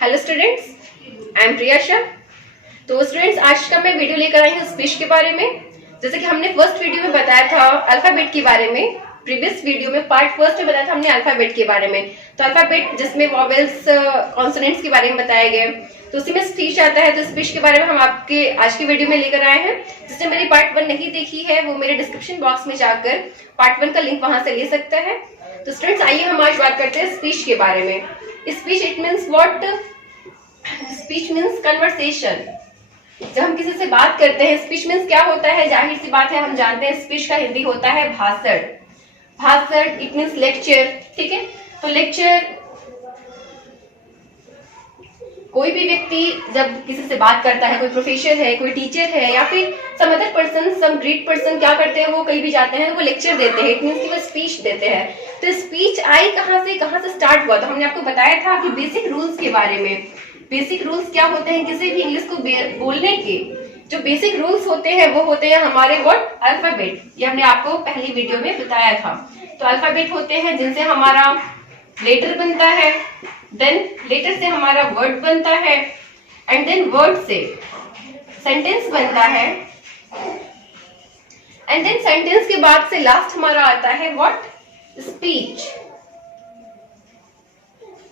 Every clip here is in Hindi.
Hello students, I am Priyasha. तो स्टूडेंट्स, आज का मैं वीडियो लेकर आई हूँ स्पीच के बारे में। जैसे कि हमने फर्स्ट वीडियो में बताया था अल्फाबेट के बारे में, प्रीवियस वीडियो में पार्ट फर्स्ट में बताया था हमने अल्फाबेट के बारे में। तो अल्फाबेट जिसमें वॉवेल्स कॉन्सोनेंट्स के बारे में बताए गए, तो उसी में स्पीच आता है। तो स्पीच के बारे में हम आपके आज की वीडियो में लेकर आए हैं। जिसने मेरी पार्ट 1 नहीं देखी है वो मेरे डिस्क्रिप्शन बॉक्स में जाकर पार्ट 1 का लिंक वहां से ले सकता है। तो स्टूडेंट्स, आइए हम आज बात करते हैं स्पीच के बारे में। Speech it means what? Speech means conversation. जब हम किसी से बात करते हैं, स्पीच मीन्स क्या होता है? जाहिर सी बात है, हम जानते हैं स्पीच का हिंदी होता है भाषण। भाषण इट मीन्स लेक्चर, ठीक है। तो लेक्चर, कोई भी व्यक्ति जब किसी से बात करता है, कोई प्रोफेसर है, कोई टीचर है, या फिर some other person, some great person, क्या करते हैं? वो कहीं भी जाते हैं, वो लेक्चर देते हैं। इट मीन्स कि वो स्पीच देते हैं। तो स्पीच आई कहाँ से स्टार्ट हुआ? तो हमने आपको बताया था कि बेसिक रूल्स के बारे में। बेसिक रूल्स क्या होते हैं किसी भी इंग्लिश को बोलने के? जो बेसिक रूल्स होते हैं वो होते हैं हमारे व्हाट? अल्फाबेट। ये हमने आपको पहली वीडियो में बताया था। तो अल्फाबेट होते हैं जिनसे हमारा लेटर बनता है, देन लेटर से हमारा वर्ड बनता है, एंड देन वर्ड से सेंटेंस बनता है, एंड देन सेंटेंस के बाद से लास्ट हमारा आता है व्हाट? स्पीच।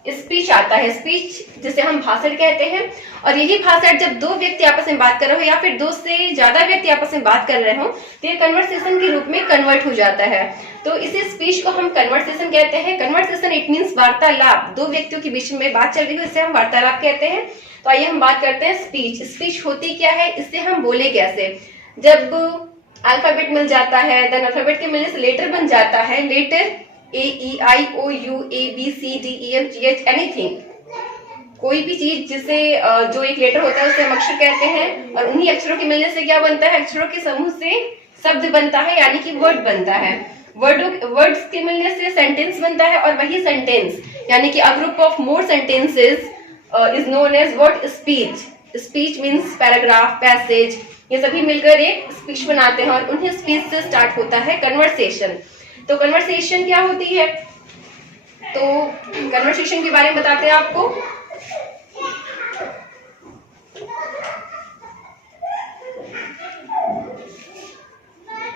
स्पीच आता है, स्पीच जिसे हम भाषण कहते हैं। और यही भाषण जब दो व्यक्ति आपस में बात कर रहे हो या फिर दो से ज्यादा व्यक्ति आपस में बात कर रहे हो तो ये कन्वर्सेशन के रूप में कन्वर्ट हो जाता है। तो इसी स्पीच को हम कन्वर्सेशन कहते हैं। कन्वर्सेशन इट मीन्स वार्तालाप। दो व्यक्तियों के बीच में बात चल रही हो, इसे हम वार्तालाप कहते हैं। तो आइए हम बात करते हैं स्पीच। स्पीच होती क्या है, इससे हम बोले कैसे? जब अल्फाबेट मिल जाता है, देन अल्फाबेट के मिलने से लेटर बन जाता है। लेटर AEIOU ABCDEFGH एनीथिंग, कोई भी चीज जिसे जो एक लेटर होता है उसे हम अक्षर कहते हैं। और उन्हीं अक्षरों के मिलने से क्या बनता है? अक्षरों के समूह से शब्द बनता है, यानी कि वर्ड बनता है। वर्ड्स के मिलने से सेंटेंस बनता है, और वही सेंटेंस यानी कि a group of more sentences is known as what? Speech. Speech means paragraph, passage, ये सभी मिलकर एक स्पीच बनाते हैं, और उन्हीं स्पीच से स्टार्ट होता है कन्वर्सेशन। तो कन्वर्सेशन क्या होती है? तो कन्वर्सेशन के बारे में बताते हैं आपको।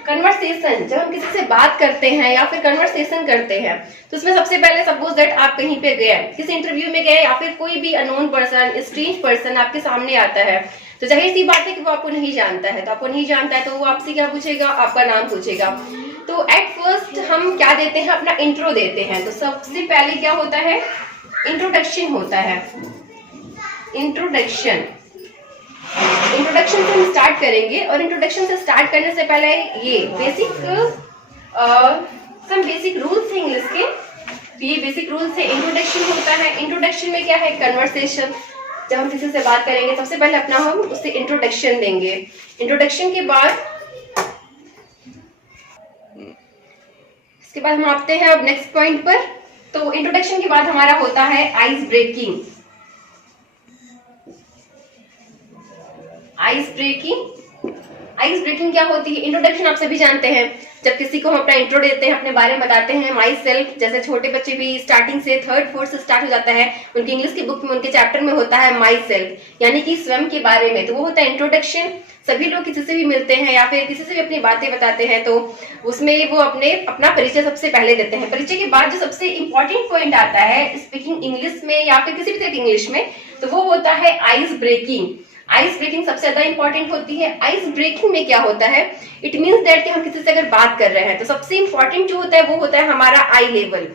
कन्वर्सेशन, जब हम किसी से बात करते हैं या फिर कन्वर्सेशन करते हैं, तो उसमें सबसे पहले सपोज दैट आप कहीं पे गए, किसी इंटरव्यू में गए, या फिर कोई भी अननोन पर्सन, स्ट्रेंज पर्सन आपके सामने आता है। तो जाहिर सी बात है कि वो आपको नहीं जानता है। तो आपको नहीं जानता है तो वो आपसे क्या पूछेगा? आपका नाम पूछेगा। तो एट फर्स्ट हम क्या देते हैं? अपना इंट्रो देते हैं। तो सबसे पहले क्या होता है? इंट्रोडक्शन होता है। इंट्रोडक्शन से हम स्टार्ट करेंगे, और इंट्रोडक्शन से स्टार्ट करने से पहले ये सम बेसिक रूल्स हैं इंग्लिश के। तो ये बेसिक रूल्स है। इंट्रोडक्शन होता है। इंट्रोडक्शन में क्या है? कन्वर्सेशन। जब हम किसी से बात करेंगे सबसे पहले अपना हम उससे इंट्रोडक्शन देंगे। इंट्रोडक्शन के बाद इसके बाद हम आते हैं अब नेक्स्ट पॉइंट पर। तो इंट्रोडक्शन के बाद हमारा होता है आइस ब्रेकिंग। आइस ब्रेकिंग क्या होती है? इंट्रोडक्शन आप सभी जानते हैं। जब किसी को हम अपना इंट्रो देते हैं, अपने बारे में बताते हैं, माई सेल्फ, जैसे छोटे बच्चे भी स्टार्टिंग से 3rd 4th से स्टार्ट हो जाता है, उनकी इंग्लिश की बुक में उनके चैप्टर में होता है माई सेल्फ, यानी कि स्वयं के बारे में। तो वो होता है इंट्रोडक्शन। सभी लोग किसी से भी मिलते हैं या फिर किसी से भी अपनी बातें बताते हैं तो उसमें वो अपना परिचय सबसे पहले देते हैं। परिचय के बाद जो सबसे इंपॉर्टेंट पॉइंट आता है स्पीकिंग इंग्लिश में या फिर किसी भी तरह की इंग्लिश में, तो वो होता है आइस ब्रेकिंग। आइस ब्रेकिंग सबसे ज्यादा इंपॉर्टेंट होती है। आइस ब्रेकिंग में क्या होता है? इट मीन्स दैट कि हम किसी से अगर बात कर रहे हैं तो सबसे इंपॉर्टेंट जो होता है वो होता है हमारा आई लेवल।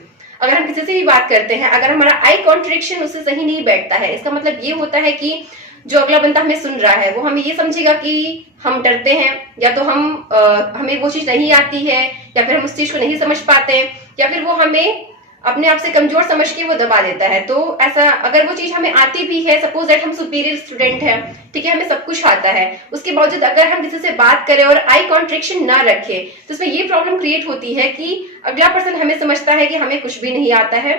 अगर हम किसी से भी बात करते हैं, अगर हमारा आई कॉन्ट्रैक्शन उससे सही नहीं बैठता है, इसका मतलब ये होता है कि जो अगला बंदा हमें सुन रहा है वो हमें ये समझेगा कि हम डरते हैं, या तो हमें वो चीज नहीं आती है, या फिर हम उस चीज को नहीं समझ पाते, या फिर वो हमें अपने आप से कमजोर समझ के वो दबा देता है। तो ऐसा अगर वो चीज हमें आती भी है, सपोज दैट हम सुपीरियर स्टूडेंट हैं, ठीक है, हमें सब कुछ आता है, उसके बावजूद अगर हम किसी से बात करें और आई कॉन्ट्रैक्शन ना रखें तो उसमें ये प्रॉब्लम क्रिएट होती है कि अगला पर्सन हमें समझता है कि हमें कुछ भी नहीं आता है।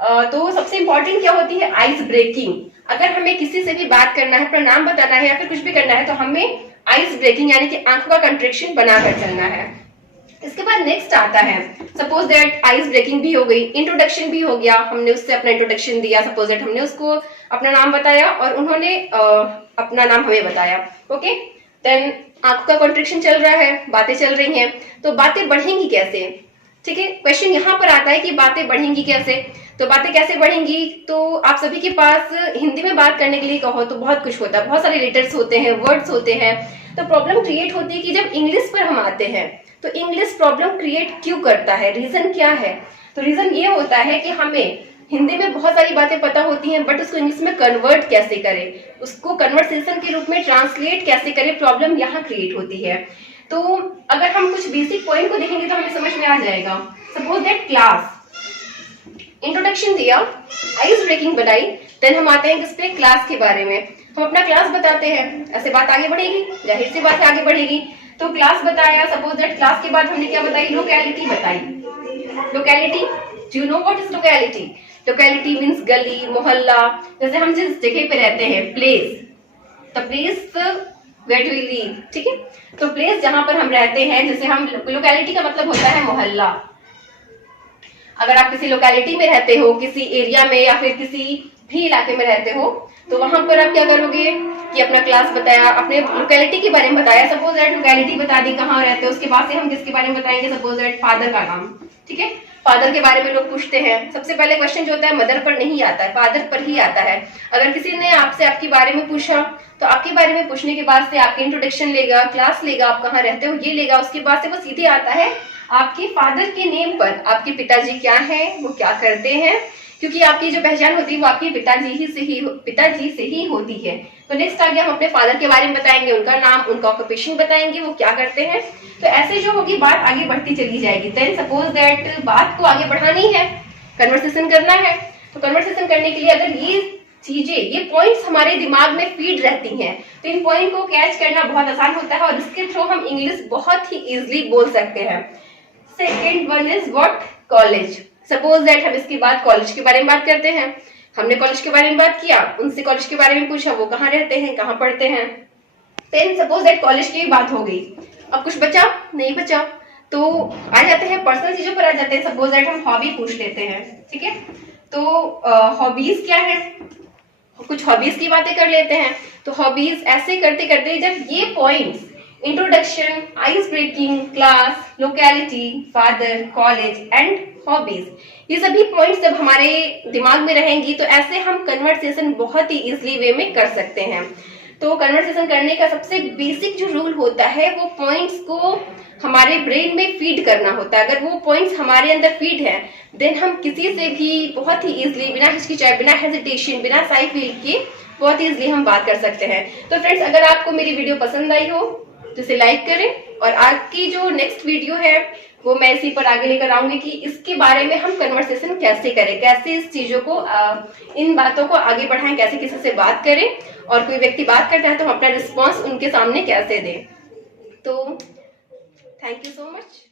तो सबसे इंपॉर्टेंट क्या होती है? Ice breaking. अगर हमें किसी से भी बात करना है, अपना नाम बताना है या फिर कुछ भी करना है, तो हमें आइस ब्रेकिंग यानी कि आंखों का कंट्रैक्शन बनाकर चलना है। इसके बाद नेक्स्ट आता है, सपोज दैट आइस ब्रेकिंग भी हो गई, इंट्रोडक्शन भी हो गया, हमने उससे अपना इंट्रोडक्शन दिया, सपोज दैट हमने उसको अपना नाम बताया और उन्होंने अपना नाम हमें बताया। ओके, देन आपका कॉन्ट्रैक्शन चल रहा है, बातें चल रही हैं, तो बातें बढ़ेंगी कैसे? ठीक है, क्वेश्चन यहाँ पर आता है कि बातें बढ़ेंगी कैसे। तो बातें कैसे बढ़ेंगी, तो आप सभी के पास हिंदी में बात करने के लिए कहो तो बहुत कुछ होता है, बहुत सारे लेटर्स होते हैं, वर्ड्स होते हैं। तो प्रॉब्लम क्रिएट होती है कि जब इंग्लिश पर हम आते हैं तो इंग्लिश प्रॉब्लम क्रिएट क्यों करता है, रीजन क्या है? तो रीजन ये होता है कि हमें हिंदी में बहुत सारी बातें पता होती हैं, बट उसको इंग्लिश में कन्वर्ट कैसे करें, उसको कन्वर्सेशन के रूप में ट्रांसलेट कैसे करें, प्रॉब्लम यहाँ क्रिएट होती है। तो अगर हम कुछ बेसिक पॉइंट को देखेंगे तो हमें समझ में आ जाएगा। सपोज दैट क्लास, इंट्रोडक्शन दिया, आइस ब्रेकिंग बताई, देन हम आते हैं किस पे, क्लास के बारे में। हम अपना क्लास बताते हैं, ऐसे बात आगे बढ़ेगी, जाहिर सी बात है आगे बढ़ेगी। तो क्लास बताया, सपोज दैट क्लास के बाद हमने क्या बताई, लोकेलिटी बताई। Locality, do you know what is locality? Locality means गली, मोहल्ला। जैसे हम जिस जगह पे रहते हैं, place, the place where do we live, ठीक है। तो प्लेस जहां पर हम रहते हैं, जैसे हम, लोकेलिटी का मतलब होता है मोहल्ला। अगर आप किसी लोकेलिटी में रहते हो, किसी एरिया में या फिर किसी भी इलाके में रहते हो, तो वहां पर आप क्या करोगे कि अपना क्लास बताया, अपने लोकेलिटी के बारे में बताया, सपोज दैट लोकेलिटी बता दी कहाँ रहते हो, उसके बाद से हम किसके बारे में बताएंगे, सपोज दैट फादर का नाम, ठीक है। फादर के बारे में लोग पूछते हैं, सबसे पहले क्वेश्चन जो होता है मदर पर नहीं आता है, फादर पर ही आता है। अगर किसी ने आपसे आपके बारे में पूछा तो आपके बारे में पूछने के बाद से आपके इंट्रोडक्शन लेगा, क्लास लेगा, आप कहाँ रहते हो ये लेगा, उसके बाद से वो सीधे आता है आपके फादर के नेम पर, आपके पिताजी क्या है, वो क्या करते हैं, क्योंकि आपकी जो पहचान होती है वो आपके पिताजी से ही होती है। तो नेक्स्ट आगे हम अपने फादर के बारे में बताएंगे, उनका नाम, उनका ऑक्यूपेशन बताएंगे, वो क्या करते हैं। तो ऐसे जो होगी बात आगे बढ़ती चली जाएगी। देन सपोज दैट बात को आगे बढ़ानी है, कन्वर्सेशन करना है, तो कन्वर्सेशन करने के लिए अगर ये चीजें, ये पॉइंट्स हमारे दिमाग में फीड रहती हैं, तो इन पॉइंट को कैच करना बहुत आसान होता है और इसके थ्रू हम इंग्लिश बहुत ही इजिली बोल सकते हैं। Second one is what, college. Suppose that हम इसके बाद कॉलेज के बारे में बात करते हैं, हमने कॉलेज के बारे में बात किया, उनसे कॉलेज के बारे में पूछा, वो कहाँ रहते हैं, कहाँ पढ़ते हैं। देन सपोज दैट कॉलेज की बात हो गई, अब कुछ बचा नहीं बचा, तो आ जाते हैं पर्सनल चीजों पर आ जाते हैं। सपोज दैट हम हॉबी पूछ लेते हैं, ठीक है। तो हॉबीज क्या है, कुछ हॉबीज की बातें कर लेते हैं। तो हॉबीज ऐसे करते करते जब ये points, introduction, ice breaking, class, locality, father, college and hobbies, ये सभी पॉइंट्स जब हमारे दिमाग में रहेंगी तो ऐसे हम कन्वर्सेशन बहुत ही इजीली वे में कर सकते हैं। तो कन्वर्सेशन करने का सबसे बेसिक जो रूल होता है वो पॉइंट्स को हमारे ब्रेन में फीड करना होता है। अगर वो पॉइंट्स हमारे अंदर फीड है, देन हम किसी से भी बहुत ही इजीली, बिना हिचकिचाए, बिना हेजिटेशन, बिना साई फील के बहुत ही इजीली हम बात कर सकते हैं। तो फ्रेंड्स, अगर आपको मेरी वीडियो पसंद आई हो तो इसे लाइक करें और आज की जो नेक्स्ट वीडियो है वो मैं इसी पर आगे लेकर आऊंगी कि इसके बारे में हम कन्वर्सेशन कैसे करें, कैसे इस चीजों को, इन बातों को आगे बढ़ाएं, कैसे किसी से बात करें, और कोई व्यक्ति बात करता है तो हम अपना रिस्पॉन्स उनके सामने कैसे दें। तो थैंक यू सो मच।